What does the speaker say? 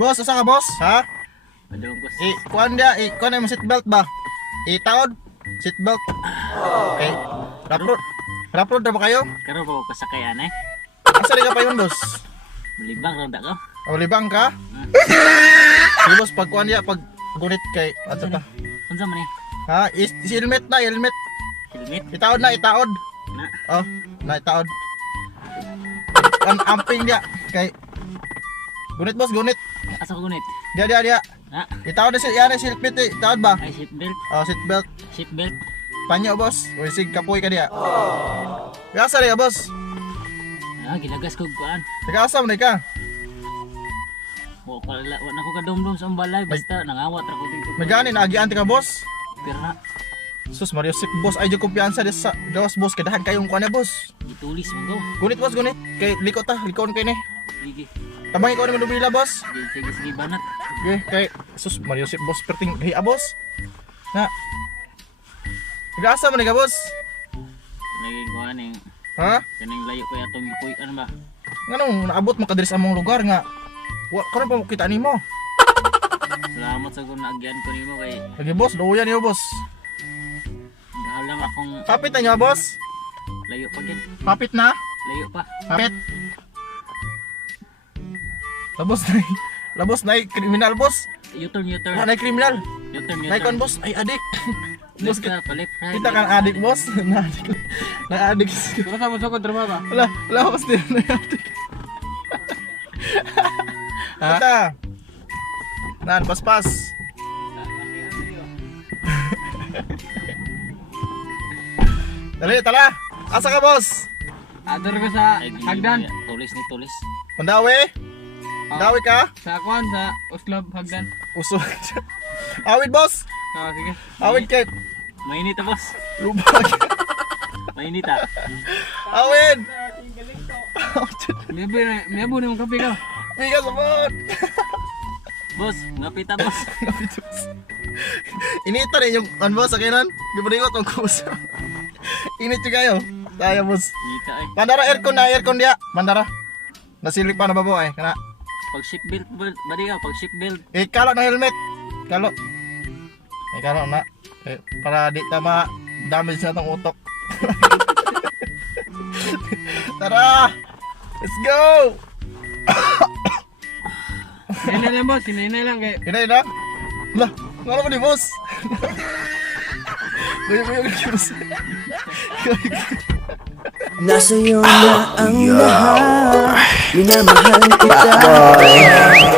Boss, asa ka boss? Ha? Padong boss. Kuan dia, kuan ay mo seatbelt ba? Taod, seatbelt. Okay. Raprod na ba kayo? Karon ko kasakayan eh. Asa di ka pa yun boss? Malibang ronda ko. Libang ka? Sige boss, pag kuan dia, pag gunit kay ato ta. Unsa man eh? Ha? Si helmet na, helmet. Helmet Itaod na, itaod. na. Oh, na itaod. Amping dia kay gunit boss, gunit. Asa ko gunit? Dia. Na. Itaod na si yan si helmet, itaod ba? Ay seat belt. Oh, seatbelt. Seat belt. Panyo boss. Uy, sig kapoy ka dia. Gasa rin ka boss. Gilagas ko kuan. Taga-asa mo na ka. Wa na ko kadumdum sa balay basta nangawat ra ko dito. Magani na agian ka boss. Pirna. Sus Mario Sip boss ay jud kumpiyansa des sa dos boss kadahan kayong kuan na boss. Gitulis mo ko. Gunit boss, gunit. Kay likot ta, likon kay ni. Sige. Tabang ikaw ni madubila boss. Sige banat. Okay, kay sus Mario Sip boss perting hey boss. Na. Taga-asa mo na ka boss. Lagi kuan eh. Ha? Kaning layo kaya atong gipuy-an ba? Nganong naabot man ka diri sa among lugar nga. Wa karon pa mo kita nimo. Salamat sa kung naagyan ko nimo kay Lagi boss, duyan niyo boss. gahalang akong Kapit na niyo boss. layo pa gid. Kapit na. Layo pa. Kapit. Labos na kriminal boss. U-turn. Wala na kriminal. U-turn. Naikon boss, ay adik. Boss, Left ka, palip. kita kan adik boss. Na adik. Kung saan mo sa kontra ba? Wala boss din na adik. Ata. Nan pas. Dali, tala. Asa ka boss? Ador ko sa hagdan. Tulis. Pandawi? Dawi ka? Sa kwan sa Uslob hagdan. Usog. Awid boss. Sige. Awid kay Mainit ah, boss. lubag. Mainit ah. Awid. May abo na yung kape ka. Bigas mo. Boss, ngapita boss. Inita rin yung boss sa kinan. Giburingot ang kusa. Init yung kayo. Tayo boss. Ngita eh. Pandara aircon dia. Pandara. Nasilip pa na babo ay kana. Pag seat belt bali ka, pag seat belt. Kalo na helmet. Kalo. Kalo na. Para di tama damage na tong utok. Tara. Let's go. Hinay lang boss, hinay lang kay. Hinay na. Lah, ngano ba ni boss? Goyo boss. Nasa iyo na ang lahat. Minamahal kita.